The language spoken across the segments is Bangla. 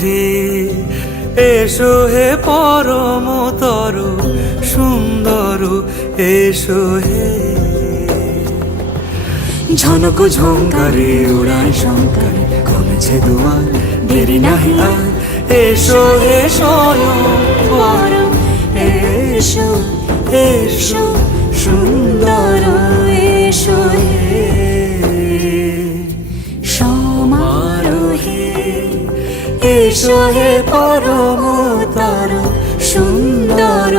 হে এসো হে পরমতর সুন্দর এসো হে। ঝনক ঝঙ্কারে উড়ায় শঙ্কারে কমেছে দুয়ার দেরি নাহি আর এসো হে স্বয়ং পরম এসো এসো সুন্দর এসো হে সমারোহে এসো হে পরমতর সুন্দর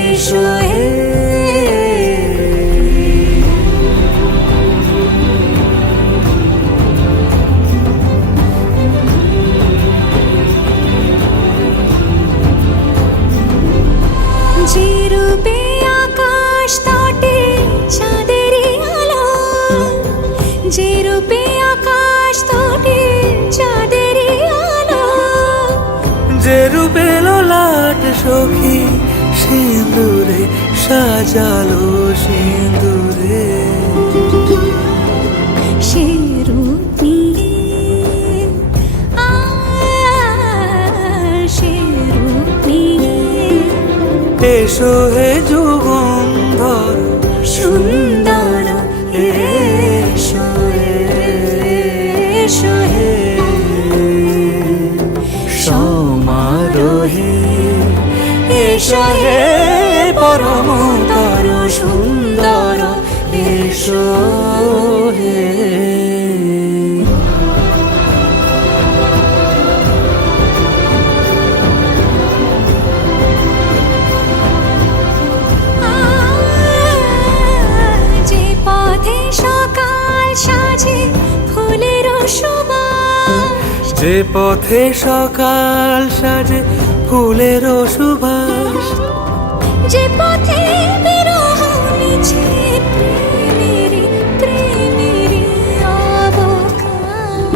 এসো হে। যে রূপে আকাশ তটে চাঁদেরই আলো, যে রূপে আকাশ তটে চাঁদেরই আলো, যে রূপে ললাট সখী সিঁদুরে সাজালো সিঁদুরে সে রূপ নিয়ে সে রূপ নিয়ে এসো হে যুগন্ধর সুন্দর এসো এসো হে সমারোহে এসো হে পরমতর সুন্দর এসো হে। যে পথে সকাল সাজে ফুলের সুবাস, যে পথে সকাল সাজে ফুলের সুবাস, যে পথে বিরহ নিছে প্রেমেরই প্রেমেরই অবকাশ,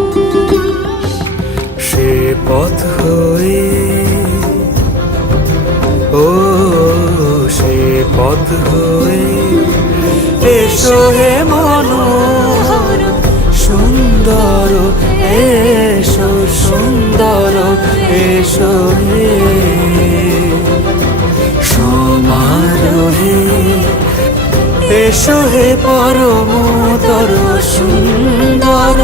সে পথ হয়ে ও সে পথ হয়ে এসো হে মনোহর সুন্দর এসো সুন্দর এসো হে সমারোহে এসো হে পরমতর সুন্দর